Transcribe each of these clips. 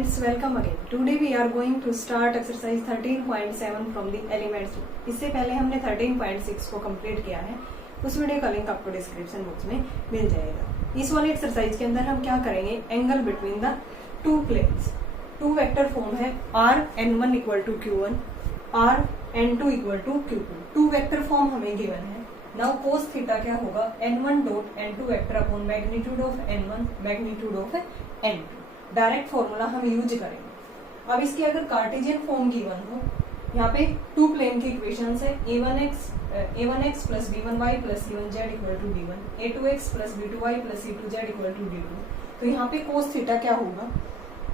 students, welcome again. Today we are going to start exercise 13.7 from the elements. इससे पहले हमने 13.6 को complete किया है, उस वीडियो का लिंक आपको डिस्क्रिप्शन बॉक्स में मिल जाएगा। इस वाले एक्सरसाइज के अंदर हम क्या करेंगे, angle between the two planes. Two vector form है Rn1 equal to Q1, Rn2 equal to Q2। Two vector form हमें गिवन है। नाउ cos थीटा क्या होगा, n1 dot n2 vector upon magnitude of n1 magnitude of n2। Direct formula हम use करेंगे। अब इसकी अगर कार्टेशियन फॉर्म गिवन हो, यहाँ पे टू प्लेन की इक्वेशंस है a1x plus b1y plus c1z equal to d1, a2x plus b2y plus c2z equal to d2। तो यहाँ पे cos थीटा क्या होगा,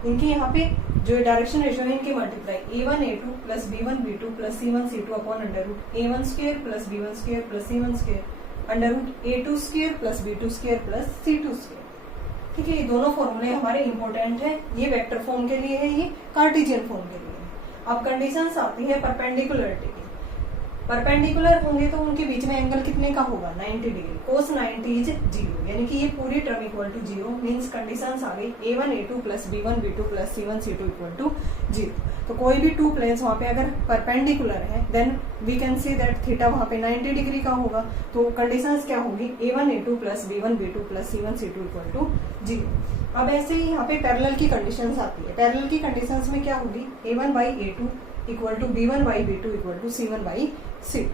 इनकी यहाँ पे जो डायरेक्शन रेशियो है इनकी multiply a1 a2 plus b1 b2 plus c1 c2 upon under root a1 square plus b1 square plus c1 square under root a2 square plus b2 square plus c2 square. ठीक है, ये दोनों फॉर्मूले हमारे important है। ये vector form के लिए है, ये कार्टेशियन फॉर्म के लिए है। अब कंडीशंस आती है परपेंडिकुलरिटी की। परपेंडिकुलर होंगे तो उनके बीच में एंगल कितने का होगा, 90 डिग्री। cos 90 इज 0, यानी कि ये पूरी term equal to 0 means conditions आ गई a1 a2 plus b1 b2 plus c1 c2 equal to 0। तो कोई भी टू प्लेन्स वहां पे अगर परपेंडिकुलर है then we can see that theta वहां पे 90 डिग्री का होगा। तो कंडीशंस क्या होगी, a1 a2 plus b1 b2 plus c1 c2 equal to 0। अब ऐसे ही यहाँ पे पैरेलल की कंडीशंस आती है। पैरेलल की कंडीशंस में क्या होगी, a1 by a2 equal to b1 by b2 equal to c1 by c2।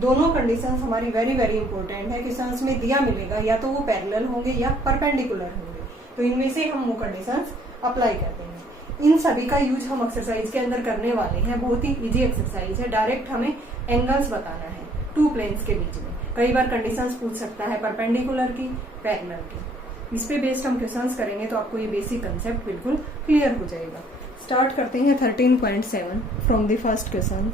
दोनों कंडीशंस हमारी वेरी वेरी इंपॉर्टेंट है। क्वेश्चंस में दिया मिलेगा या तो वो पैरेलल होंगे या परपेंडिकुलर होंगे, तो इनमें से हम वो कंडीशंस अप्लाई करते हैं। इन सभी का यूज हम एक्सरसाइज के अंदर करने वाले हैं। बहुत ही इजी एक्सरसाइज है। डायरेक्ट हमें एंगल्स बताना है टू प्लेन्स के बीच में। कई बार कंडीशंस पूछ सकता है परपेंडिकुलर की, पैरेलल की। इस पे बेस्ड हम क्वेश्चंस करेंगे तो आपको ये बेसिक कंसेप्ट बिल्कुल क्लियर हो जाएगा। स्टार्ट करते हैं 13.7 from the first question.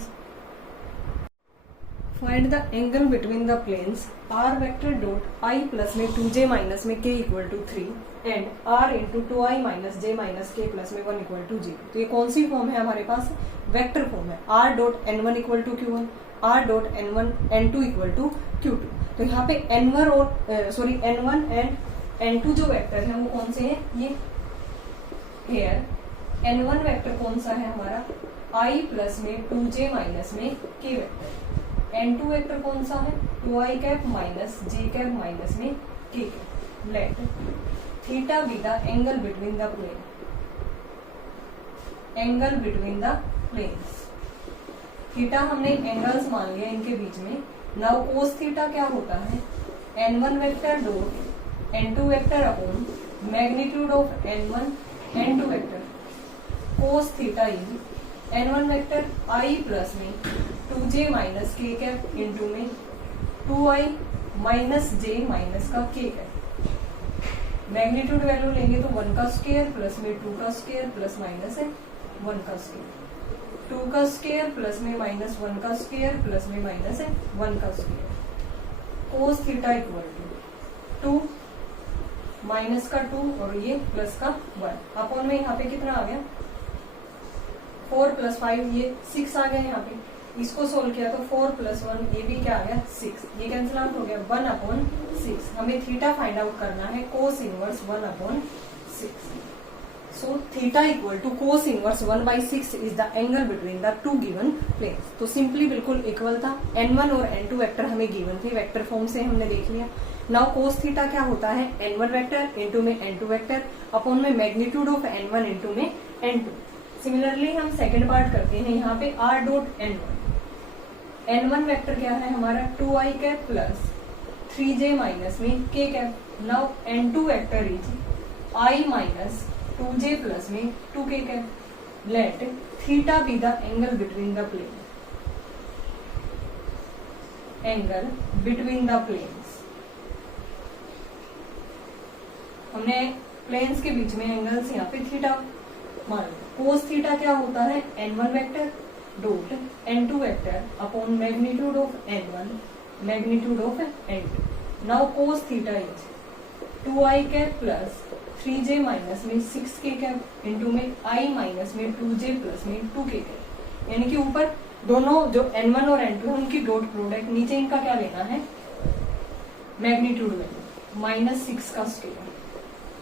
Find the angle between the planes r vector dot i plus में 2j माइनस में k equal to 3 and r into 2i minus j minus k plus में 1 equal to 0। तो ये कौन सी form है हमारे पास, vector form है। r dot n1 equal to q1, r dot n2 equal to q2। तो यहाँ पे n1 एंड n2 जो वेक्टर है वो कौन से है, ये हेयर n1 वेक्टर कौन सा है हमारा, i प्लस में 2j माइनस में k वेक्टर। n2 वेक्टर कौन सा है, 2i cap minus j cap minus में k cap. Let theta be the angle between the plane, angle between the planes. Theta हमने एंगल्स मान लिया इनके बीच में। नाउ cos थीटा क्या होता है, n1 vector dot n2 vector upon magnitude of n1 n2 vector. cos theta is n1 vector i plus में 2j minus k cap into में 2i माइनस j माइनस का k कैप। मैग्नीट्यूड वैल्यू लेंगे तो 1 का square plus में 2 का square plus minus है 1 का स्क्वायर, 2 का स्क्वायर प्लस में माइनस 1 का स्क्वायर प्लस में माइनस है 1 का square. cos theta equal to 2 minus का 2 और ये प्लस का 1 अपॉन में यहाँ पे कितना आ गया, 4 प्लस 5 ये 6 आ गया। यहाँ पे इसको सोल्व किया तो 4 प्लस 1 ये भी क्या आ गया 6, ये कैंसिल आउट हो गया 1 अपॉन 6। हमें थीटा फाइंड आउट करना है, cos inverse 1 upon 6। So theta equal to cos inverse 1/6 is the angle between the two given planes. तो सिंपली बिल्कुल इक्वल था। n1 और n2 वेक्टर हमें गिवन थे, वेक्टर फॉर्म से हमने देख लिया। नाउ cos थीटा क्या होता है, n1 वेक्टर इंटू में n2 वेक्टर अपॉन में मैग्नीट्यूड ऑफ n1 इंटू में n2। सिमिलरली हम सेकेंड पार्ट करते हैं। यहाँ पे r डॉट n1 वेक्टर क्या है हमारा, 2i cap plus 3j minus में k cap. Now n2 vector is i minus 2j plus में 2k cap. Let theta be the angle between the plane, angle between the planes. हमने planes के बीच में angles यहाँ पे theta मान लो। cos theta क्या होता है, n1 vector dot n2 vector upon magnitude of n1 magnitude of n2। Now cos theta is 2i cap plus 3j minus में 6k कैप इंटू में i माइनस में 2j प्लस में 2k cap. यानी कि ऊपर दोनों जो n1 और n2 है उनकी डॉट प्रोडक्ट, नीचे इनका क्या लेना है, मैग्नीट्यूड वैल्यू -6 का स्क्वायर।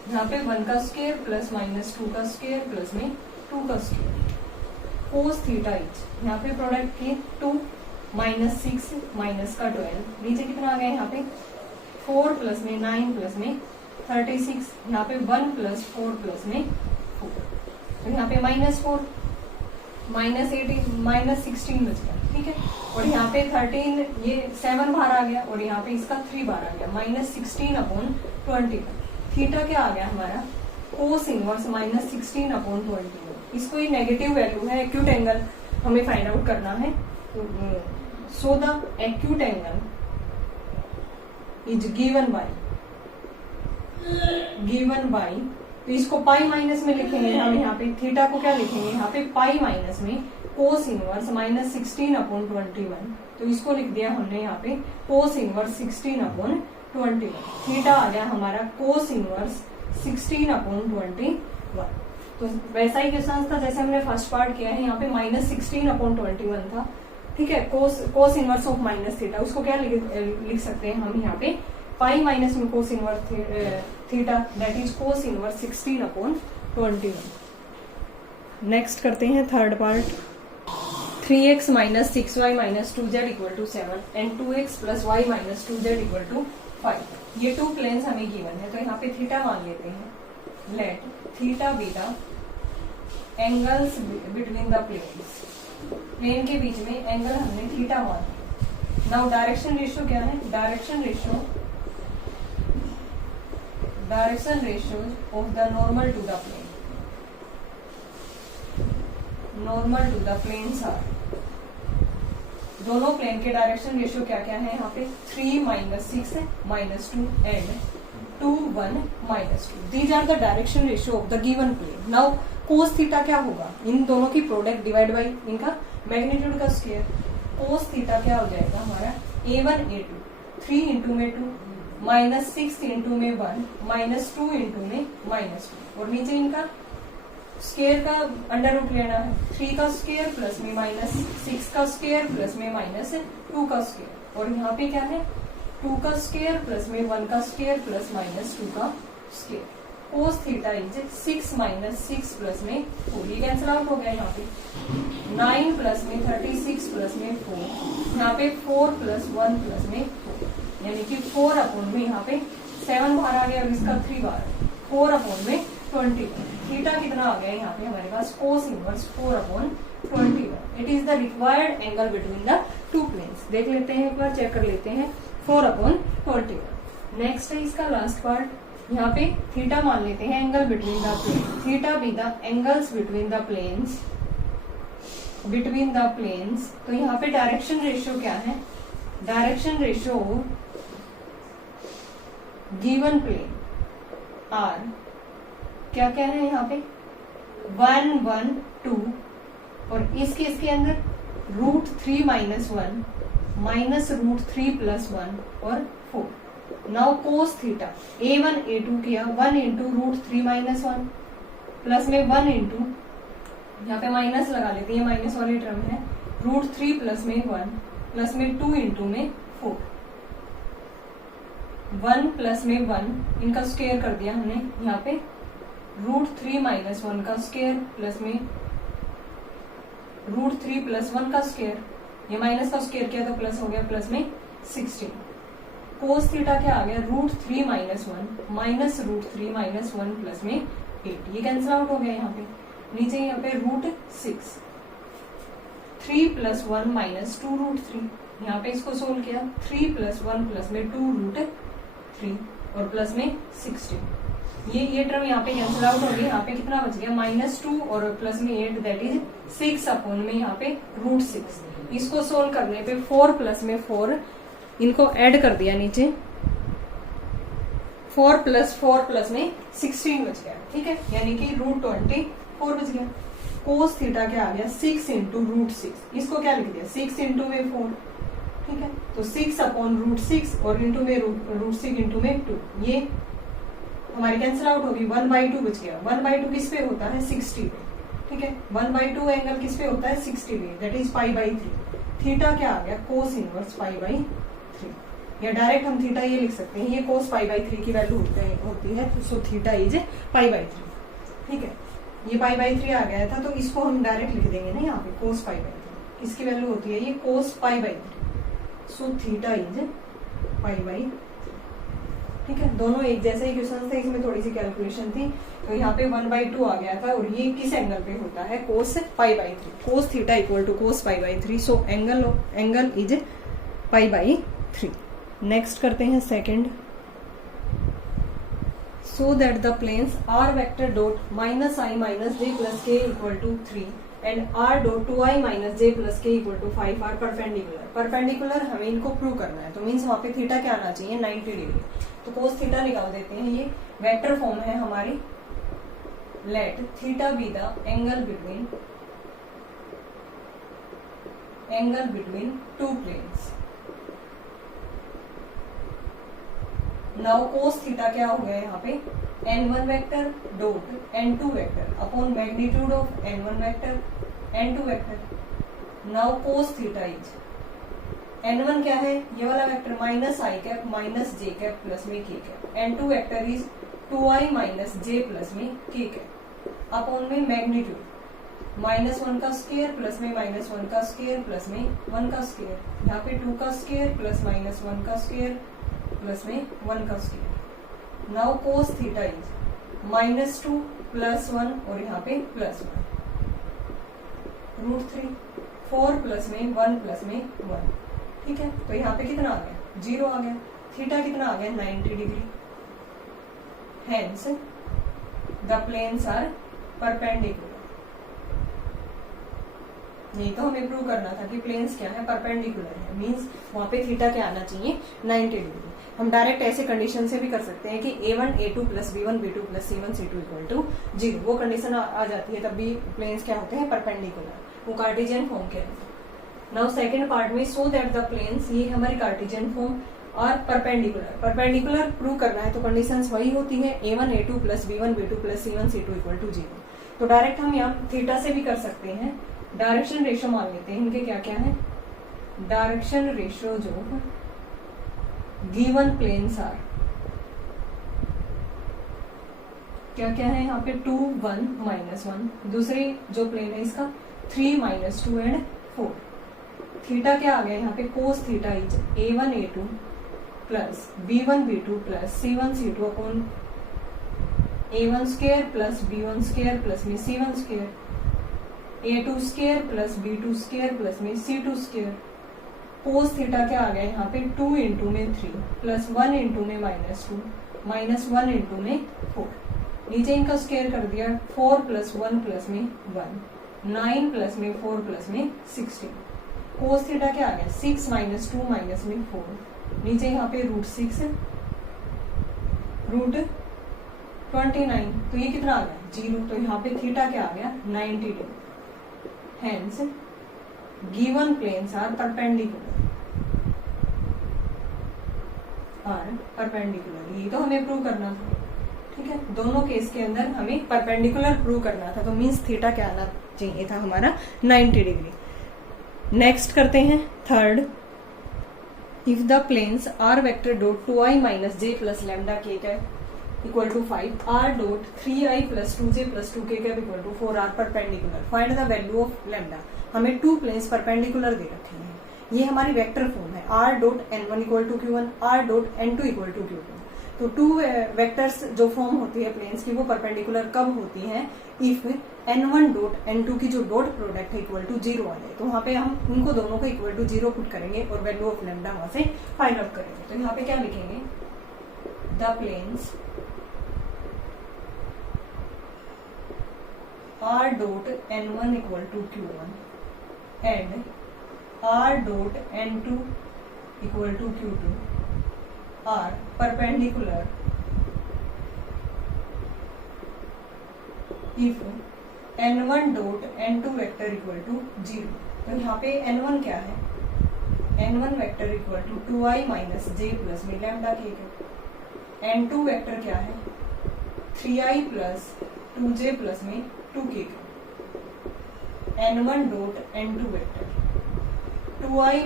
यहाँ पे 1 का स्क्वायर प्लस माइनस 2 का स्क्वायर प्लस में 2 का स्क्वायर कोस थीटा इच। यहाँ पे प्रोडक्ट की 2 माइनस 6 माइनस का 12, नीचे कितना आ गया यहाँ पे 4 प्लस में 9 प्लस में 36, यहाँ पे 1 प्लस 4 प्लस में 4, तो यहाँ पे -4 -18 -16 बच गया, ठीक है। और यहाँ पे 13 ये 7 बाहर आ गया और यहाँ पे इसका 3 बाहर आ गया, -16/21। थीटा क्या आ गया हमारा कोस इनवर्स -16/21। इसको ये नेगेटिव वैल्यू है, एक्यूट एंगल हमें फाइंड आउट करना है। So the acute angle is given by, तो इसको पाई माइनस में लिखेंगे हम, यहाँ पे थीटा को क्या लिखेंगे यहाँ पे पाई माइनस में कोस इनवर्स -16/21। तो इसको लिख दिया हमने यहाँ पे कोस इनवर्स 16/21। थीटा आ गया हमारा कोस इनवर्स 16/21। तो वैसा ही क्वेश्चन था जैसे हमने फर्स्ट पार्ट किया है, यहाँ पे -16/21 था, ठीक है। Cos inverse of minus theta, उसको क्या लिख सकते हैं हम यहाँ पे पाई माइनस में cos inverse theta, that is cos inverse 16/21। Next करते हैं third part. 3x - 6y - 2z = 7 and 2x + y - 2z = 5। ये 2 प्लेन्स हमें गिवन है, तो यहाँ पे थीटा मान लेते हैं। Let theta be the angles between the planes, plane के बीच में एंगल हमने थीटा मान लिया। नाउ डायरेक्शन रेशियो क्या है, direction ratio of the normal to the plane, normal to the planes are, दोनों प्लेन के डायरेक्शन रेशियो क्या क्या है यहाँ पे 3 - 6 - 2 and 2 1 -2। These are the direction ratio of the given plane. Now cos theta क्या होगा, इन दोनों की प्रोडक्ट डिवाइड बाई इनका मैग्नीट्यूड का स्क्वायर। कोस थीटा क्या हो जाएगा हमारा A1 A2, 3 इंटू में 2 -6 इंटू में 1 -2 इंटू में -2, और नीचे इनका स्क्वायर का अंडर रूट लेना है। 3 का स्क्वायर प्लस में -6 का स्क्वायर प्लस में -2 का स्क्वायर, और यहाँ पे क्या है 2 का स्क्वायर प्लस में 1 का स्क्वायर प्लस -2 का square. Cos theta is 6 - 6 plus में 4, ये कैंसिल आउट हो गया यहाँ पे। 9 प्लस में 36 प्लस में 4, यहाँ पे 4 + 1 प्लस में 4, यानी कि 4/, यहाँ पे 7 बाहर आ गया और इसका 3 बाहर, 4/20। थीटा कितना आ गया यहाँ पे हमारे पास cos inverse 4/21। It is the required angle between the 2 planes. देख लेते हैं एक बार, चेक कर लेते हैं 4/21। नेक्स्ट है इसका लास्ट पार्ट, यहाँ पे थीटा मान लेते हैं angle between the plane. Theta be the angles between the planes, तो यहाँ पे डायरेक्शन रेशियो क्या है, direction ratio given plane are क्या क्या है यहाँ पे 1 1 2, और इसके अंदर √3 - 1 -√3 + 1 और 4। Now cos theta A1 A2 किया 1 इंटू √3 - 1 प्लस में 1 इंटू, यहाँ पे माइनस लगा लेते हैं, माइनस वाली टर्म है, √3 प्लस में 1 प्लस में 2 इंटू में 4, 1 प्लस में 1 इनका स्क्वायर कर दिया हमने, यहाँ पे √3 - 1 का स्क्वायर प्लस में √3 + 1 का स्क्वायर, ये माइनस का स्क्वायर किया तो प्लस हो गया, प्लस में 16। कोस थीटा क्या आ गया √3 - 1 -√3 - 1 प्लस में 8, ये कैंसिल आउट हो गया यहाँ पे। नीचे यहाँ पे √6, 3 + 1 -2 √3, यहाँ पे इसको सोल्व किया 3 + 1 प्लस में 2 √3 और प्लस में 16। ये टर्म यहाँ पे कैंसिल आउट हो गई, यहाँ पे कितना बच गया -2 और प्लस में 8, दैट इज 6/, में यहाँ पे √6। इसको सोल्व करने पे 4 प्लस में 4 इनको ऐड कर दिया नीचे, 4 + 4 प्लस में 16 बच गया, ठीक है, यानी कि √24 बच गया। कोस थीटा क्या आ गया 6 इंटू √6, इसको क्या लिख दिया 6 इंटू में 4, ठीक है, तो 6/√6 और इंटू में √6 इंटू में 2, ये हमारी कैंसिल आउट होगी, 1/2 बच गया। 1/2 किस पे होता है 60 पे, ठीक है, 1/2 एंगल किस पे होता है 60 पे, दैट इज π/3। थीटा क्या आ गया कोस इनवर्स π/3, या डायरेक्ट हम थीटा ये लिख सकते हैं, ये cos π/3 की वैल्यू होती है, सो थीटा इज π/3। ठीक है, ये π/3 आ गया था, तो इसको हम डायरेक्ट लिख देंगे ना यहाँ पे cos π/3। इसकी वैल्यू होती है ये cos π/3, सो थीटा इज π/3। ठीक है, दोनों एक जैसे ही क्वेश्चन थे, इसमें थोड़ी सी कैलकुलेशन थी, तो यहाँ पे 1/2 आ गया था, और ये किस एंगल पे होता है, cos π/3, cos theta equal to cos π/3, so angle is π/3। Next करते हैं second, so that the planes r vector dot -i - j + k equal to 3 and r dot 2i - j + k equal to 5 are perpendicular हमें इनको prove करना है, तो means वहां पे theta क्या आना चाहिए, 90 डिग्री। तो cos थीटा निकाल देते हैं, ये वेक्टर फॉर्म है हमारी, let theta be the angle between two planes. Now cos theta क्या हो गया यहाँ पे, n1 vector dot n2 vector upon magnitude of n1 vector n2 vector. Now cos theta is n1 क्या है, ये वाला vector -i cap - j cap plus में k cap, n2 vector is 2i - j plus में k cap upon में magnitude -1 का square plus में -1 का स्क्वायर प्लस में 1 का स्क्वायर, यहाँ पे 2 का स्क्वायर प्लस -1 का स्क्वायर प्लस में 1 का square. Now cos theta is -2 + 1 और यहाँ पे +1 √3 4 प्लस में 1 प्लस में 1। ठीक है, तो यहाँ पे कितना आ गया, 0 आ गया। थीटा कितना आ गया, 90 degree. Hence the planes are perpendicular. नहीं तो हमें प्रूव करना था कि प्लेन्स क्या है, परपेंडिकुलर है, मींस वहां पे थीटा क्या आना चाहिए, 90 डिग्री। हम डायरेक्ट ऐसे कंडीशन से भी कर सकते हैं कि a1 a2 + b1 b2 + c1 c2 equal to 0, वो कंडीशन आ जाती है, तब भी प्लेन्स क्या होते हैं, परपेंडिकुलर, वो कार्टेशियन फॉर्म के हैं। नाउ सेकंड पार्ट में, सो दैट द प्लेन्स, ये हमारी कार्टेशियन फॉर्म और परपेंडिकुलर प्रूव करना है, तो कंडीशंस वही होती है, a1 a2 + b1 b2 + c1 c2 equal to 0। तो डायरेक्ट हम यहाँ थीटा से भी कर सकते हैं। डायरेक्शन रेशो मान लेते हैं, इनके क्या क्या है, डायरेक्शन रेशो जो गिवन प्लेन्स आर, क्या क्या है यहाँ पे, 2 1 -1, दूसरी जो प्लेन है इसका 3 -2 एंड 4। थीटा क्या आ गया यहाँ पे, cos theta is a1 a2 plus b1 b2 plus c1 c2 upon a1 square plus b1 square plus में c1 square, a2 square plus b2 square plus में c2 स्क्वायर। cos थीटा क्या आ गया यहाँ पे, 2 इंटू में 3 plus 1 into में -2 -1 into में 4। नीचे इनका स्क्वायर कर दिया, 4 + 1 प्लस में 1, 9 प्लस में 4 प्लस में 16। cos थीटा क्या आ गया, 6 - 2 माइनस में 4, नीचे यहाँ पे √6 √29, तो ये कितना आ गया, 0। तो यहाँ पे थीटा क्या आ गया, 90 degree. Hence given planes are perpendicular, ये तो हमें प्रूव करना था। ठीक है, दोनों केस के अंदर हमें परपेंडिकुलर प्रूव करना था, तो मीन्स थीटा क्या आना चाहिए था हमारा, 90 डिग्री। नेक्स्ट करते हैं third, if the planes are vector dot 2i - j + λk cap equal to 5, r डॉट 3i + 2j + 2k cap equal to 4 are perpendicular, find the value of lambda. हमें 2 planes perpendicular दे रखे हैं, ये हमारी vector form है, r dot n1 equal to q1, r dot n2 equal to q2। तो 2 vectors जो फॉर्म होती है प्लेन्स की, वो परपेंडिकुलर कब होती है, इफ n1 डॉट n2 की जो डॉट प्रोडक्ट है इक्वल टू 0 आ जाए। तो वहां पे हम इनको दोनों को इक्वल टू 0 पुट करेंगे और वैल्यू ऑफ लैम्डा वहां से फाइंड आउट करेंगे। तो यहाँ पे क्या लिखेंगे, the planes r dot n1 equal to q1 and r dot n2 equal to q2 are perpendicular if n1 dot n2 vector equal to 0। तो यहाँ पे n1 क्या है, n1 vector equal to 2i - j plus में lambda k है, n2 vector क्या है, 3i plus 2j plus में 2k का, n1 dot n2 vector 2i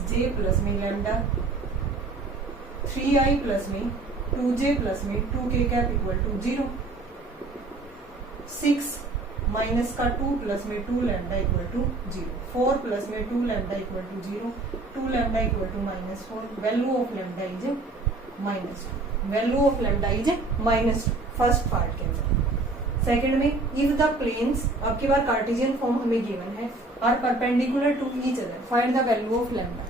- j plus में लैम्डा 3i प्लस में 2j प्लस में 2k cap equal to 0, 6 minus का 2 प्लस में 2 लैम्डा इक्वल टू 0, 4 प्लस में 2 lambda equal to 0, 2 lambda equal to -4, value of lambda is -2, value of lambda is -2 first part के अंदर। Second में if the planes, अब की बार कार्टेशियन फॉर्म हमें गिवन है, are perpendicular to each other, find the value of lambda.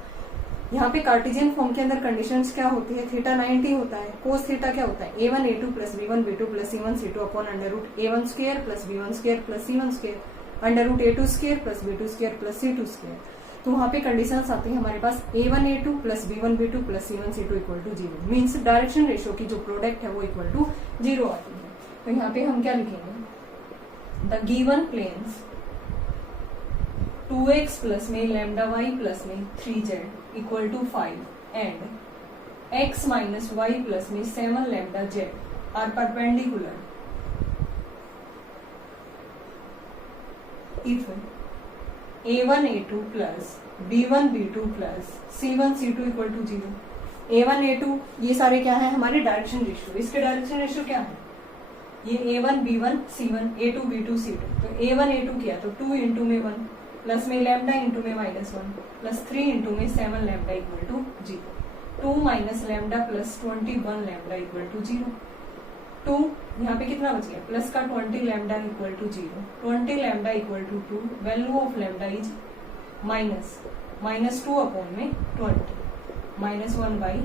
यहाँ पे कार्टेशियन फॉर्म के अंदर कंडीशंस क्या होती है, थीटा 90 होता है, कोस थीटा क्या होता है, a1 a2 plus b1 b2 plus c1 c2 upon under root a1 square plus b1 square plus c1 square under root a2 square plus b2 square plus c2 square. तो वहाँ पे conditions आती है हमारे पास a1 a2 plus b1 b2 plus c1 c2 equal to 0, means direction ratio की जो product है वो इक्वल टू 0 आती है। तो यहाँ पे हम क्या लिखेंगे, the given planes 2x plus में लैम्डा y प्लस में 3z equal to 5 and x minus y plus में 7 lambda z are perpendicular if a1 a2 plus b1 b2 plus c1 c2 equal to 0। a1 a2 ये सारे क्या है हमारे direction ratio, इसके direction ratio क्या है, ये a1 b1 c1 a2 b2 c2, तो a1 a2 किया तो 2 इंटू में 1 प्लस में लैम्डा इंटू में -1 प्लस 3 इंटू में 7 lambda equal to 0, 2 minus lambda plus 21 lambda equal to 0, 2 यहाँ पे कितना बच गया प्लस का 20 lambda equal to 0, 20 lambda equal to 2, value of lambda is -2 upon में 20 -1/10,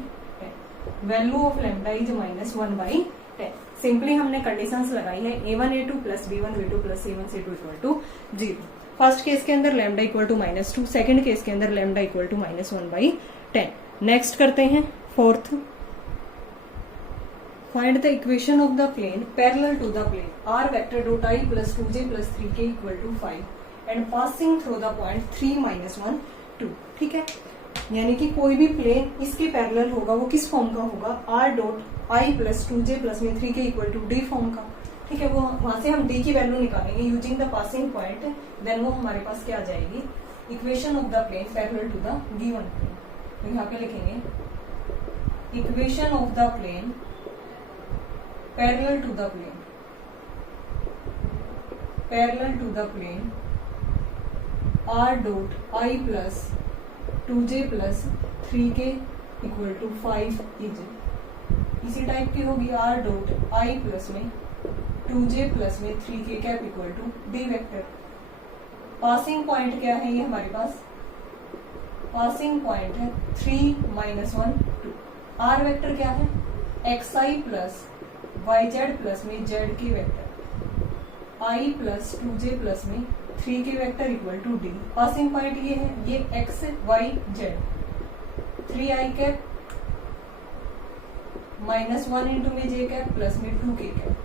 value of lambda is -1/10। Simply हमने कंडीशंस लगाई है a1 a2 plus b1 b2 plus c1 c2 equal to 0। First case के अंदर lambda equal to -2, second case के अंदर lambda equal to -1/10। Next करते हैं fourth, find the equation of the plane parallel to the plane r vector dot i plus 2j plus 3k equal to 5 and passing through the point 3 -1 2। ठीक है, यानी कि कोई भी प्लेन इसके parallel होगा वो किस फॉर्म का होगा, r dot i plus 2j plus में 3k equal to d form का। ठीक है, वो वहां से हम d की वैल्यू निकालेंगे using the passing point, then वो हमारे पास क्या आ जाएगी, equation of the plane parallel to the given plane. तो यहाँ पे लिखेंगे equation of the plane parallel to the plane, parallel to the plane r dot i plus 2j plus 3k equal to 5 is, इसी type की होगी r dot i plus में 2j plus में 3k cap equal to d vector. Passing point क्या है ये हमारे पास, passing point है 3 -1 2, r वेक्टर क्या है xi प्लस yz प्लस में z की vector, i plus 2j plus में 3k vector equal to d। Passing point ये है, ये x y z, 3i cap -1 into में j कैप प्लस में 2k कैप,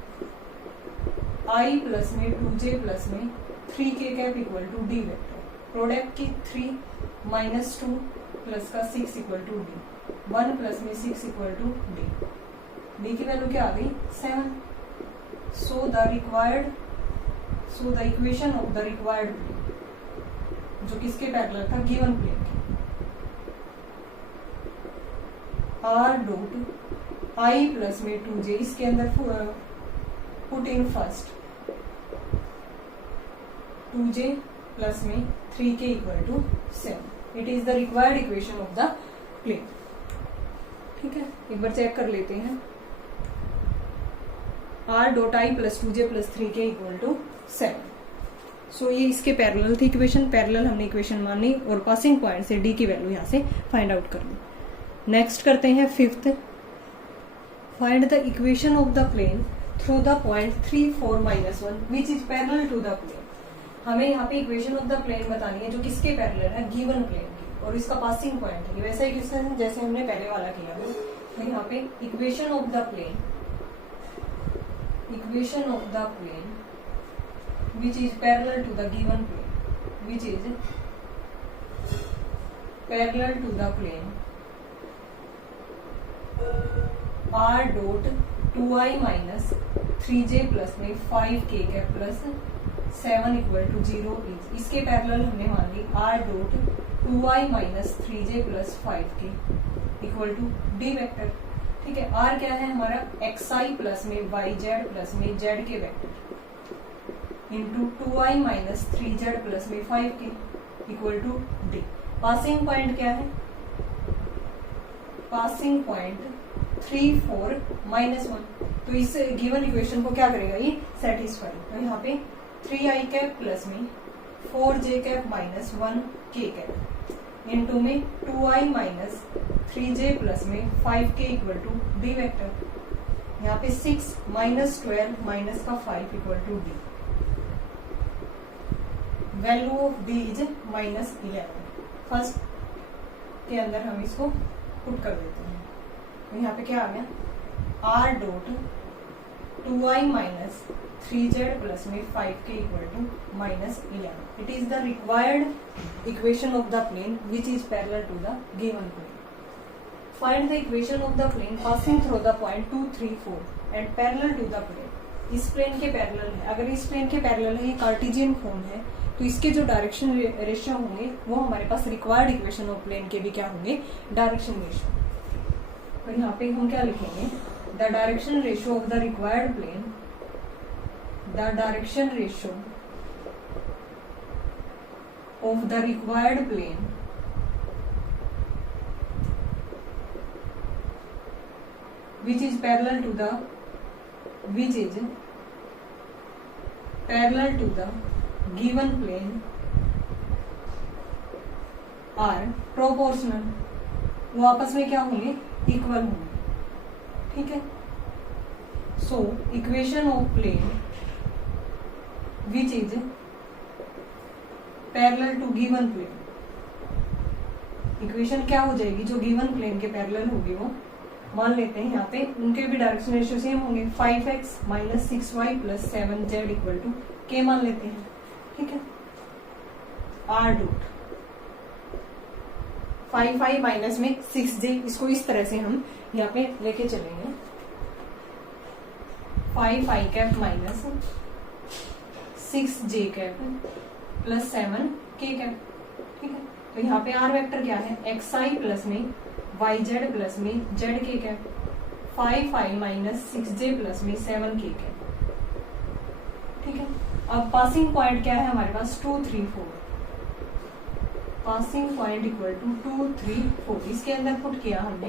i प्लस में 2j प्लस में 3k cap equal to d vector. Product की 3 -2 plus का 6 इक्वल टू d, 1 प्लस में 6 इक्वल टू d की वैल्यू क्या आ गई 7। So the equation of the required plane, जो किसके पैरेलल था, गिवन प्लेन के, r डॉट i प्लस में 2j, इसके अंदर put in first 2j plus में 3k equal to 7, it is the required equation of the plane. ठीक है, एक बार चेक कर लेते हैं, r dot i plus 2j plus 3k equal to 7। So ये इसके पैरेलल थी इक्वेशन, पैरेलल हमने इक्वेशन मानी और पासिंग पॉइंट से d की वैल्यू यहाँ से फाइंड आउट कर ली। नेक्स्ट करते हैं fifth, find the equation of the plane through the point 3 4 -1 which is parallel to the plane. हमें यहाँ पे इक्वेशन ऑफ द प्लेन बतानी है जो किसके पैरेलल है, गिवन प्लेन की, और इसका पासिंग पॉइंट है वैसा इक्वेशन जैसे हमने पहले वाला किया है। तो यहाँ पे equation of the plane, equation of the plane which is parallel to the given plane, which is parallel to the plane r dot 2i minus 3j plus में 5k cap plus 7 equal to 0 is, इसके parallel हमने मान ली r dot 2i minus 3j plus 5k equal to D vector. ठीक है, R क्या है हमारा xi प्लस में yz प्लस में z के vector into 2i minus 3z plus में 5k equal to D. Passing point क्या है, पासिंग पॉइंट 3 4 माइनस 1। तो इस गिवन इक्वेशन को क्या करेगा ये सेटिस्फाई। तो यहाँ पे 3i कैप प्लस में 4j cap minus 1k cap into में 2i माइनस 3j प्लस में 5k equal to D vector. यहाँ पे 6 माइनस 12 माइनस का 5 equal to D. Value of D is minus 11। First के अंदर हम इसको पुट कर देते हैं। तो यहाँ पे क्या आ गया, R dot 2i minus 3z plus में 5k equal to minus 11। It is the required equation of the plane which is parallel to the given plane. Find the equation of the plane passing through the point 2 3 4 and parallel to the plane. इस plane के parallel है, अगर इस plane के parallel है, ये Cartesian form है, तो इसके जो डायरेक्शन रेशियो होंगे वो हमारे पास रिक्वायर्ड इक्वेशन ऑफ प्लेन के भी क्या होंगे, डायरेक्शन रेशियो। तो यहाँ पे हम क्या लिखेंगे, the direction ratio of the required plane, the direction ratio of the required plane which is parallel to the given plane are proportional। वो आपस में क्या होंगे, इक्वल होंगे। ठीक है, so equation of plane which is parallel to given plane, equation क्या हो जाएगी, जो गिवन प्लेन के पैरेलल होगी वो मान लेते हैं यहाँ पे उनके भी डायरेक्शन रेशियो सेम होंगे। 5x minus 6y plus 7z equal to k मान लेते हैं। ठीक है, r डॉट 5i माइनस में 6j, इसको इस तरह से हम यहाँ पे लेके चलेंगे। 5i cap minus 6j cap plus 7k cap. ठीक है, तो यहाँ पे r वेक्टर क्या है, xi प्लस में yz प्लस में zk cap 5i minus 6j plus में 7k कैप। ठीक है, अब पासिंग पॉइंट क्या है हमारे पास, 2 3 4। Passing point equal to 2 3 4। इसके अंदर पुट किया हमने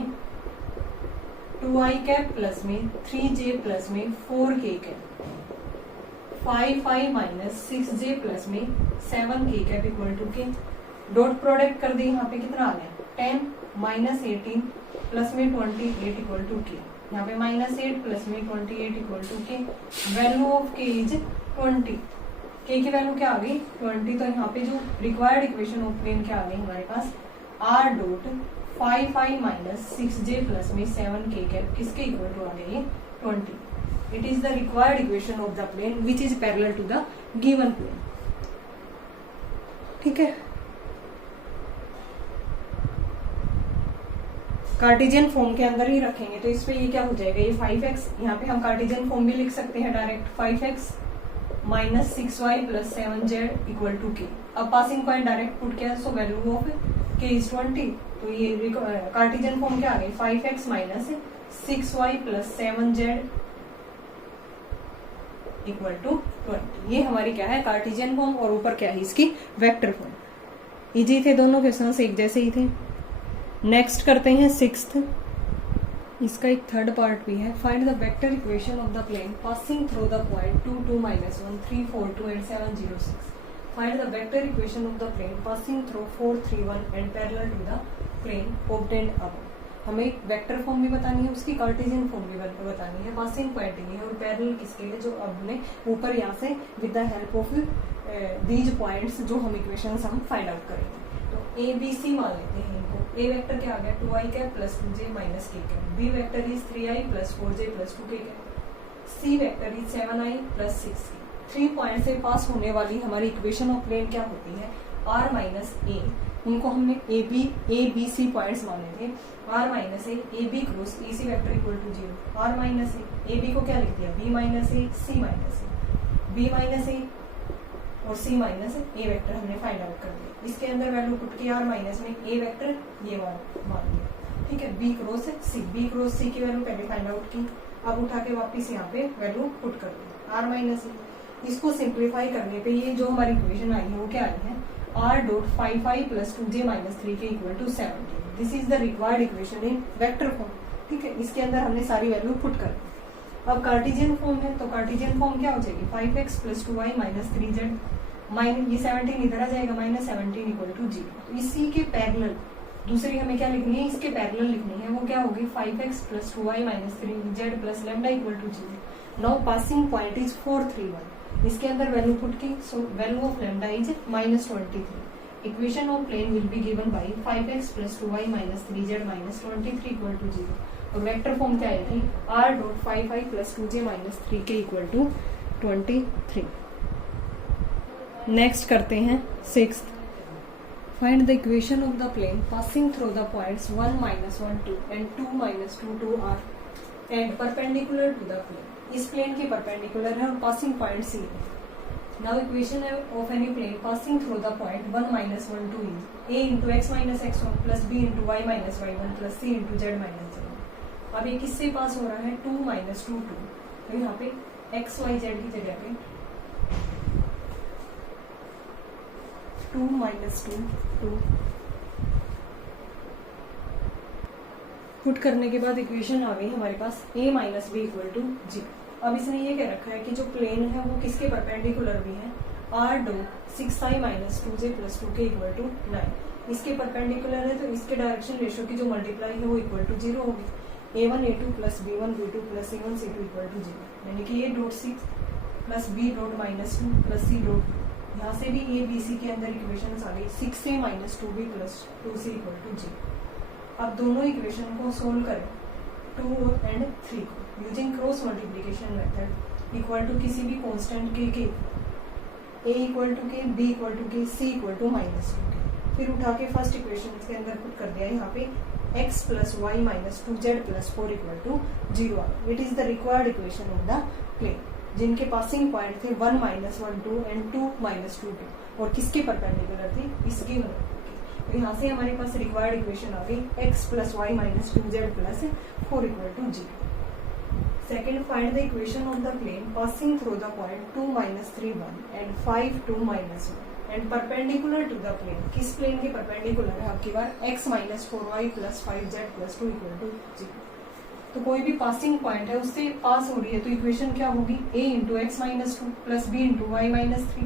2i कैप प्लस में 3j प्लस में 4k cap 5i minus 6j plus में 7k cap equal to k। Dot product कर दी, यहाँ पे कितना आ गया, 10 माइनस 18 प्लस में 28 इक्वल टू के। यहाँ पे माइनस 8 प्लस में 28 इक्वल टू के। वैल्यू ऑफ के इज 20। के की वैल्यू क्या आ गई, 20। तो यहाँ पे जो रिक्वायर्ड इक्वेशन ऑफ प्लेन क्या आ गई हमारे पास, r dot 5i minus 6j plus में 7k कैप किसके इक्वल टू आ गई, 20। It is the required equation of the plane which is parallel to the given plane. ठीक है, कार्टेशियन फॉर्म के अंदर ही रखेंगे तो इस पे ये क्या हो जाएगा, ये 5x, यहाँ पे हम कार्टेशियन फॉर्म भी लिख सकते हैं direct, 5x minus 6y plus 7z equal to k। अब पासिंग पॉइंट डायरेक्ट पुट किया, so value of k is 20। तो ये कार्टेशियन फॉर्म क्या आ गई, 5x minus 6y plus 7z equal to 20। ये हमारी क्या है, कार्टेशियन फॉर्म, और ऊपर क्या है इसकी वेक्टर फॉर्म। इजी थे दोनों क्वेश्चंस, एक जैसे ही थे। नेक्स्ट करते हैं 6th। इसका एक थर्ड पार्ट भी है। Find the vector equation of the plane passing through the point 2 2 minus 1 3 4 2 and 7 0 6। Find the vector equation of the plane passing through 4 3 1 and parallel to the plane obtained above. हमें vector form भी बतानी है, उसकी Cartesian form भी बतानी है। Passing point ये है और पैरेलल किसके लिए, जो अब हमने ऊपर यहाँ से with the help of these points जो हम इक्वेशंस हम फाइंड आउट करेंगे। तो ए बी सी मान लेते हैं इनको। ए वेक्टर क्या आ गया, 2i cap plus 2j minus k cap. B vector is 3i plus 4j plus 2k cap. C vector is 7i plus 6k। 3 point से पास होने वाली हमारी इक्वेशन ऑफ प्लेन क्या होती है, r माइनस ए। उनको हमने ए बी सी पॉइंट्स माने थे। r minus A B cross A C vector equal to 0। r minus A B को क्या लिख दिया, b minus A C minus A. b minus A और c माइनस ए वेक्टर हमने फाइंड आउट कर दिया। इसके अंदर वैल्यू पुट की, r माइनस में ए वेक्टर ये मान लिया। ठीक है, बी क्रॉस सी की वैल्यू पहले फाइंड आउट की, अब उठा के वापिस यहाँ पे वैल्यू पुट कर दी आर माइनस ई। इसको सिंप्लीफाई करने पे ये जो हमारी इक्वेशन आई है वो क्या आई है, R dot 5 plus 2j minus 3 K equal to 17। This is the required equation in vector form. ठीक है, इसके अंदर हमने सारी वैल्यू पुट कर दी। अब कार्टेशियन फॉर्म है, तो कार्टेशियन फॉर्म क्या हो जाएगी, 5x plus 2y minus 3z minus ये 17 इधर आ जाएगा, माइनस 17 इक्वल टू 0। तो इसी के पैरेलल दूसरी हमें क्या लिखनी है, इसके पैरेलल लिखनी है, वो क्या होगी 5x plus 2y minus 3z plus lambda equal to 0। Now passing point is 431। इसके अंदर वैल्यू पुट की, so value of lambda is minus 23। Equation of plane will be given by 5x plus 2y minus 3z minus 23 equal to 0। और vector form क्या आएगी, r dot 5 plus 2j minus 3 K equal to 23। Next करते हैं 6th। Find the equation of the plane passing through the points 1 minus 1 2 and 2 minus 2 2 are and perpendicular to the plane। इस plane के perpendicular है और passing point C है। Now equation of any plane passing through the point 1 minus 1 2 is a into x minus x1 plus b into y minus y1 plus c into z minus z1। अब ये किससे पास हो रहा है, 2 minus 2 2, तो यहाँ पे x y z की जगह पे 2 minus 2 2 पुट करने के बाद इक्वेशन आ गई हमारे पास a minus B equal to 0। अब इसने ये कह रखा है कि जो प्लेन है वो किसके परपेंडिकुलर भी है, r dot 6i minus 2j plus 2 के इक्वल टू 9। इसके परपेंडिकुलर है तो इसके डायरेक्शन रेशियो की जो मल्टीप्लाई है वो इक्वल टू 0 होगी। a1 a2 plus b1 b2 plus c1 c2 equal to 0, यानी कि a dot 6 plus b dot minus 2 plus c dot 2। यहाँ से भी ए बी सी के अंदर इक्वेशन आ गई 6a minus 2b plus 2c equal to 0। अब दोनों इक्वेशन को सोल्व करें 2 और 3 को using cross multiplication method equal to किसी भी constant K a equal to K, b equal to K, c equal to minus 2 K. फिर उठा के फर्स्ट इक्वेशन के अंदर पुट कर दिया, यहाँ पे x plus Y minus 2z plus 4 equal to 0। It is the required equation of the plane जिनके पासिंग पॉइंट थे 1 minus 1 2 and 2 minus 2 2 और किसके परपेंडिकुलर थी, इसकी गिवन। तो यहाँ से हमारे पास रिक्वायर्ड इक्वेशन आ गई x plus Y minus 2z plus 4 equal to 0। Second, find the equation of the plane passing through the point 2 minus 3 1 and 5 2 minus 1 and perpendicular to the plane। किस plane के perpendicular है आपकी बार, x minus 4y plus 5z plus 2 equal to 0। तो कोई भी passing point है उससे पास हो रही है तो इक्वेशन क्या होगी, a into x minus 2 plus b into Y minus 3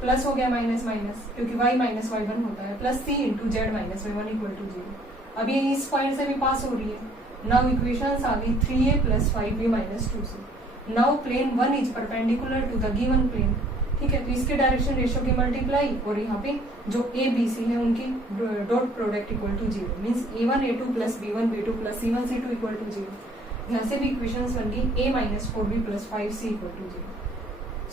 plus हो गया माइनस माइनस क्योंकि y माइनस वाई 1 होता है plus c into Z minus Y 1 equal to 0। अब ये इस पॉइंट से भी पास हो रही है। नाउ इक्वेशन आ गई 3a plus 5b minus 2c। Now plane 1 is perpendicular to the given plane. ठीक है, तो इसके डायरेक्शन रेशियो की मल्टीप्लाई और यहाँ पे जो ए बी सी है उनकी dot product equal to 0 means a1 a2 plus b1 b2 plus c1 c2 equal to 0। यहाँ से भी इक्वेशंस बन गई a minus 4b plus 5c equal to 0।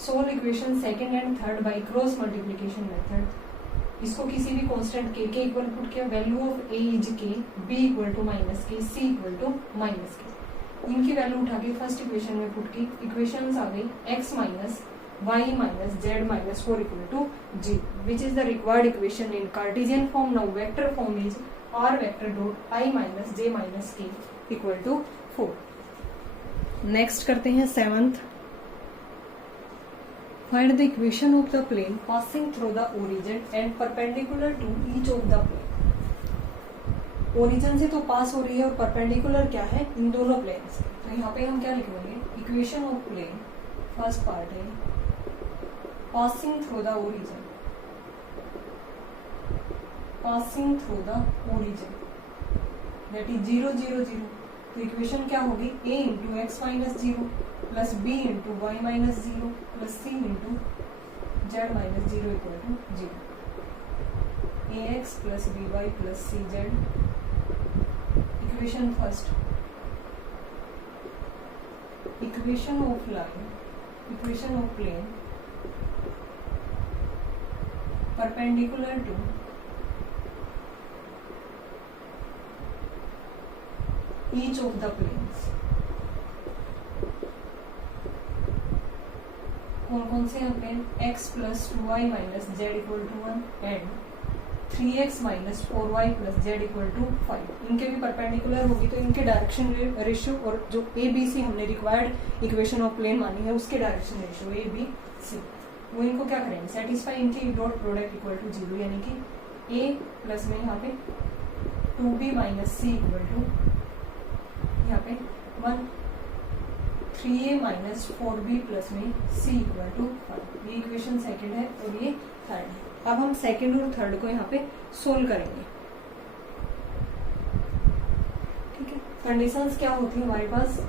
Solve equation second and third by cross multiplication method. इसको किसी भी constant के equal put किया, value of a is k, b equal to minus K, c equal to minus K. इनकी value उठा के first equation में put की, इक्वेशंस आ गई x minus y minus z minus 4 equal to 0, which is the required equation in Cartesian form. Now vector form is r vector dot I minus j minus k equal to 4. Next करते हैं 7th. Find the equation of the plane passing through the origin and perpendicular to each of the plane. Origin से तो पास हो रही है और perpendicular क्या है इन दोनों प्लेन से। तो यहाँ पे हम क्या लिखेंगे, equation of plane first part है passing through the origin, passing through the origin that is 0 0 0। तो इक्वेशन क्या होगी, a into x minus 0 plus b into Y minus 0 plus c into Z minus 0 equal to 0। A X plus B Y plus C Z. Equation first, equation of line, equation of plane perpendicular to each of the planes। कौन कौन से हैं plane, x plus 2y minus Z equal to 1 and 3x minus 4y plus Z equal to 5। इनके भी perpendicular होगी तो इनके direction ratio और जो ए बी सी हमने रिक्वायर्ड इक्वेशन ऑफ प्लेन मानी है उसके direction ratio A B C, वो इनको क्या करेंगे सेटिस्फाई, इनकी डॉट प्रोडक्ट इक्वल टू 0, यानी कि ए प्लस में यहाँ पे 2b minus C equal to यहाँ पे 1, 3a माइनस 4b प्लस में c इक्वल टू 5। ये इक्वेशन सेकंड है और ये थर्ड है। अब हम सेकंड और थर्ड को यहाँ पे सोल्व करेंगे। ठीक है, कंडीशंस क्या होती है हमारे पास,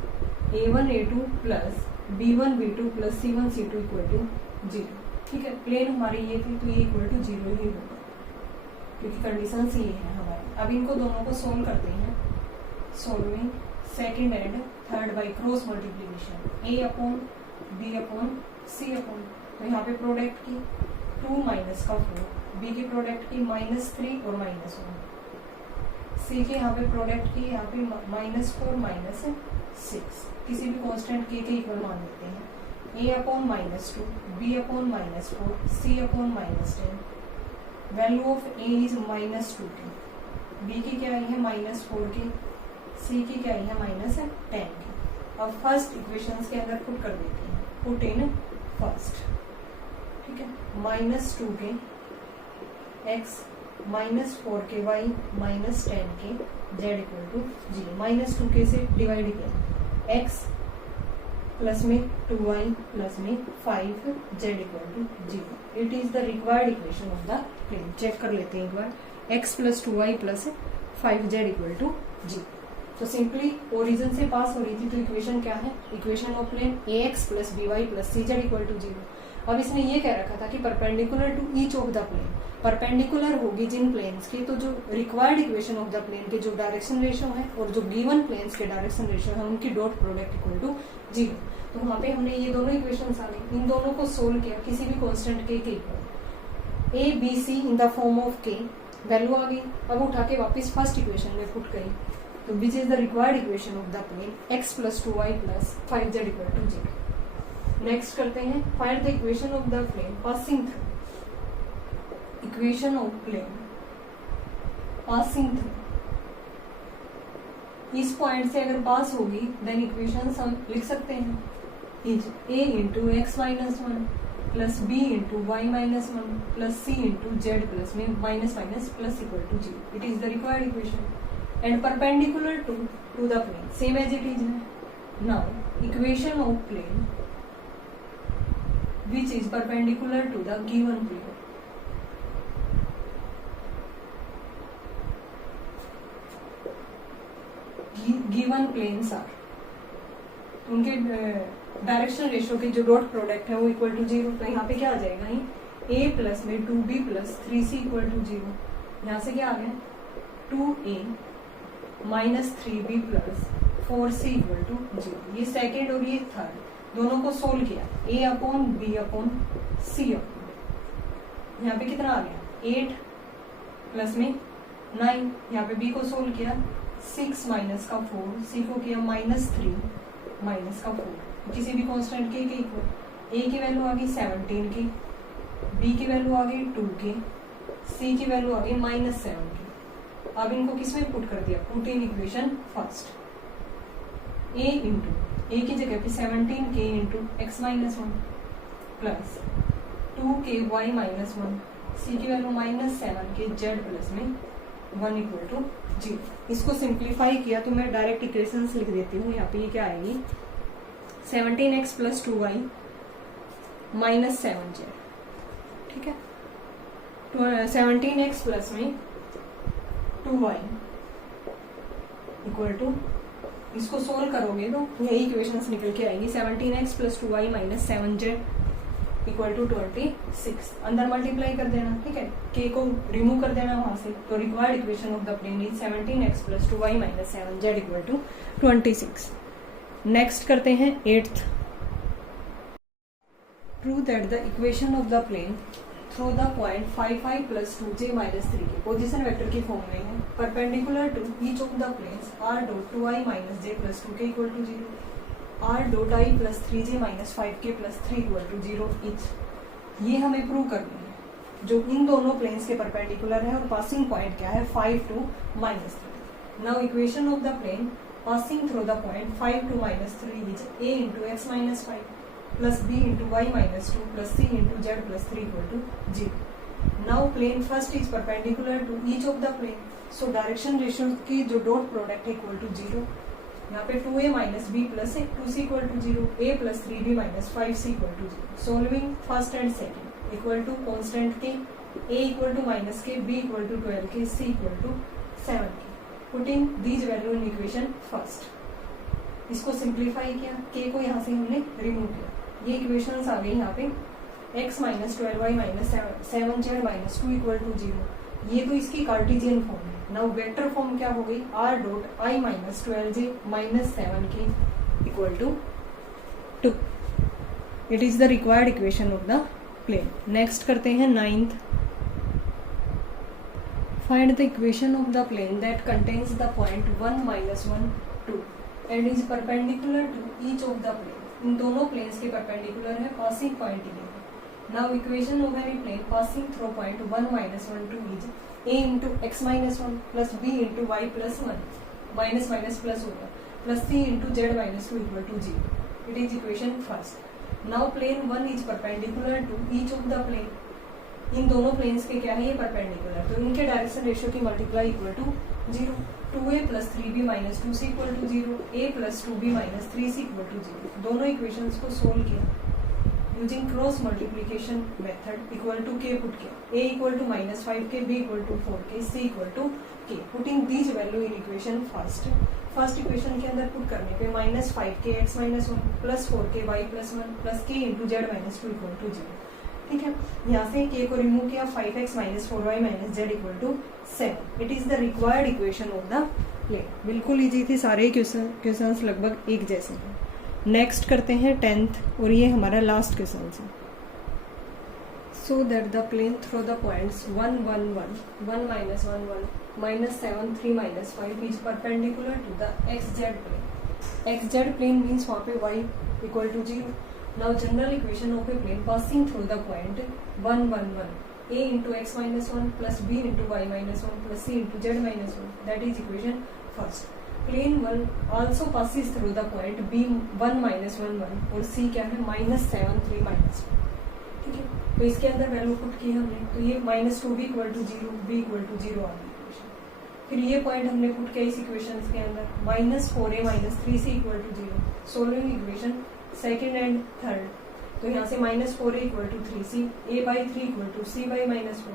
a1 a2 plus b1 b2 plus c1 c2 equal to 0। ठीक है, प्लेन हमारी ये थी तो ये इक्वल टू 0 ही होगा क्योंकि कंडीशंस ये है हमारे। अब इनको दोनों को सोल्व करते हैं। Solving second and third by cross multiplication, a upon b upon c upon, तो यहाँ पे प्रोडक्ट की 2 माइनस का 4, b की प्रोडक्ट की -3 और -1, c के यहाँ पे प्रोडक्ट की यहाँ पे -4 -6, किसी भी कांस्टेंट k के इक्वल मान लेते हैं। a upon -2, b upon -4, c upon -10, value of a is -2k, b की क्या आई है -4k, c की क्या आई है -10k। अब फर्स्ट इक्वेशंस के अंदर पुट कर देते हैं, पुट इन फर्स्ट। ठीक है, -2k x -4k y -10k z equal to 0, -2k से डिवाइड किया, x प्लस में 2y प्लस में 5 z equal to 0। It is the required equation of the plane. Check कर लेते हैं एक बार, x plus 2y plus 5z equal to 0। तो सिंपली ओरिजिन से पास हो रही थी तो इक्वेशन क्या है, equation of plane ax plus by plus cz equal to 0। अब इसने ये कह रखा था कि perpendicular to each of the plane, perpendicular होगी जिन प्लेन्स की, तो जो required equation of the plane के जो डायरेक्शन रेशियो है और जो गिवन प्लेन्स के डायरेक्शन रेशियो है उनकी डॉट प्रोडक्ट इक्वल टू 0। तो वहां पे हमने ये दोनों इक्वेशंस आ गई, इन दोनों को सोल्व किया किसी भी कांस्टेंट के equal, a b c in the form of k, value आ गई। अब उठा के वापस फर्स्ट इक्वेशन में पुट गई, तो which is the required equation of the plane x plus 2y plus 5z equal to 0। Next करते हैं, find the equation of the plane passing through, equation of plane passing through, इस point से अगर पास होगी then equation हम लिख सकते हैं, is a into x minus 1 plus b into Y minus 1 plus c into z plus में minus minus plus equal to 0। It is the required equation and perpendicular to the plane, same as it is है। Now equation of plane which is perpendicular to the given plane, given planes are, उनके direction ratio के जो dot product है वो equal to 0। तो यहाँ पे क्या आ जाएगा, a प्लस में 2b plus 3c equal to 0, यहाँ से क्या आ गया 2a minus 3b plus 4c equal to 0। ये सेकेंड और ये थर्ड दोनों को सोल्व किया, a upon b upon c upon, यहाँ पे कितना आ गया 8 प्लस में 9, यहाँ पे b को सोल्व किया 6 माइनस का 4, c को किया -3 माइनस का 4, किसी भी कांस्टेंट के इक्वल, a की वैल्यू आ गई 17 की, b की वैल्यू आ गई 2 की, c की वैल्यू आ गई -7 की। अब इनको किसमें पुट कर दिया, put in equation first, a into a की जगह पे 17k into x minus 1 plus 2k y minus 1, c की वैल्यू -7k z प्लस में 1 इक्वल टू 0। इसको सिंप्लीफाई किया तो मैं डायरेक्ट इक्वेशंस लिख देती हूँ। यहाँ पे ये क्या आएगी 17x plus 2y minus 7z। ठीक है, 17x प्लस में 2y इक्वल टू, इसको सोल्व करोगे तो यही इक्वेशंस निकल के आएगी 17x plus 2y minus 7z equal to 26। अंदर मल्टीप्लाई कर देना, ठीक है, k को रिमूव कर देना वहां से, तो required equation of the plane is 17x plus 2y minus 7z equal to 26। Next करते हैं 8th, prove that the equation of the plane through the point 5 5 plus 2j minus 3 K position vector की form में है, perpendicular to each of the planes r dot 2i minus j plus 2k equal to 0, r dot i plus 3j minus 5k plus 3 equal to 0 each. ये हमें prove करनी है। जो इन दोनों planes के परपेंडिकुलर है और पासिंग पॉइंट क्या है 5 to -3। Now equation of the plane passing through the point 5 to -3 is a into x minus 5 plus b into y minus 2 plus c into z plus 3 equal to 0। Now plane first is perpendicular to each of the plane, so direction ratio की जो dot product है equal to 0। यहाँ पे 2a minus b plus a 2c equal to 0, a plus 3b minus 5c equal to 0। Solving first and second equal to constant K a equal to minus k, b equal to 12 k, c equal to 7 k। Putting these value in equation first. इसको simplify किया, k को यहाँ से हमने remove किया, ये equations आ गई यहाँ पे x minus 12y minus 7z minus 2 equal to 0। ये तो इसकी कार्टेशियन फॉर्म है। नाउ वेक्टर फॉर्म क्या हो गई, r dot i minus 12j minus 7k equal to 2। It is the required equation of the plane. Next करते हैं 9th। Find the equation of the plane that contains the point 1 minus 1 2 and is perpendicular to each of the plane. इन दोनों planes के perpendicular है, passing point ये है। Now equation of any plane passing through point 1 minus 1 2 is a into x minus 1 plus b into y plus 1 minus minus plus होगा plus c into z minus 2 equal to 0। It is equation first. Now plane 1 is perpendicular to each of the plane. इन दोनों planes के क्या है, ये perpendicular, तो इनके direction ratio की multiply equal to 0। 2a plus 3b minus 2c equal to 0, a plus 2b minus 3c equal to 0। दोनों इक्वेशंस को सोल्व किया using cross multiplication method, equal to k put किया, a equal to -5k, b equal to 4k, c equal to k। Putting these value in equation first. First equation के अंदर put करने पे -5k x minus 1 plus 4k y plus 1 plus k into z minus 2 equal to 0। ठीक है, यहाँ से k को remove किया, 5x minus 4y minus z equal to 7। It is the required equation of the plane. बिल्कुल easy थी, सारे questions लगभग एक जैसे हैं। नेक्स्ट करते हैं 10th और ये हमारा लास्ट क्वेश्चन है। So that the plane through the points 1 1 1 1 minus 1 1 minus 7 3 minus 5 is perpendicular to the xz plane. xz plane means वहाँ पे y equal to 0। Now general equation of a plane passing through the point 1 1 1, a into x minus 1 plus b into y minus 1 plus c into z minus 1, that is equation first। Plane 1 also passes through the point b 1 minus 1 1 और c क्या है -7 3 minus 1। ठीक है, तो इसके अंदर value put की हमने, तो ये -2b equal to 0, b equal to 0 आ गई इक्वेशन। फिर ये पॉइंट हमने पुट किया इस इक्वेशन के अंदर, -4a minus 3c equal to 0। Solving equation second and third, तो यहाँ से -4a equal to 3c, a by 3 equal to c by -4,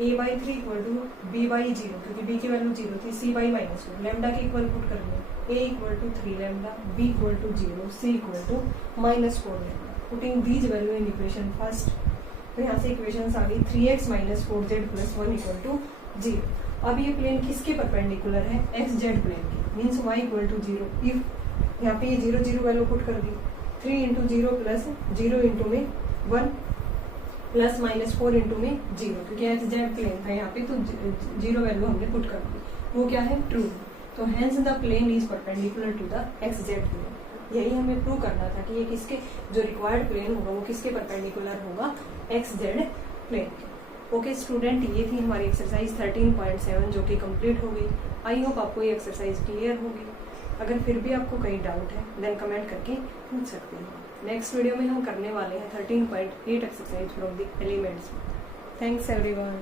a by 3 equal to b by 0, क्योंकि b की वैल्यू 0 थी, c बाई -4। लैम्डा के equal put करेंगे, a equal to 3 lambda, b equal to 0, c equal to -4 lambda. Putting these value in equation first, तो यहाँ से equation आ गई 3x minus 4z plus 1 equal to 0। अब ये प्लेन किसके परपेंडिकुलर है, xz प्लेन की, means y equal to 0। If यहाँ पे ये 0 0 वैल्यू पुट कर दी, 3 इंटू 0 प्लस 0 इंटू में 1 प्लस -4 इंटू में 0, क्योंकि xz प्लेन था यहाँ पे, तो 0 वैल्यू हमने पुट कर दी, वो क्या है ट्रू। तो hence the plane is perpendicular to the xz plane. यही हमें प्रूव करना था कि ये किसके, जो रिक्वायर्ड प्लेन होगा वो किसके परपेंडिकुलर होगा, xz प्लेन के। ओके स्टूडेंट, ये थी हमारी एक्सरसाइज 13.7 जो कि कंप्लीट हो गई। आई होप आपको ये एक्सरसाइज क्लियर होगी। अगर फिर भी आपको कहीं डाउट है देन कमेंट करके पूछ सकते हैं। नेक्स्ट वीडियो में हम करने वाले हैं 13.8 exercise from the elements. Thanks everyone.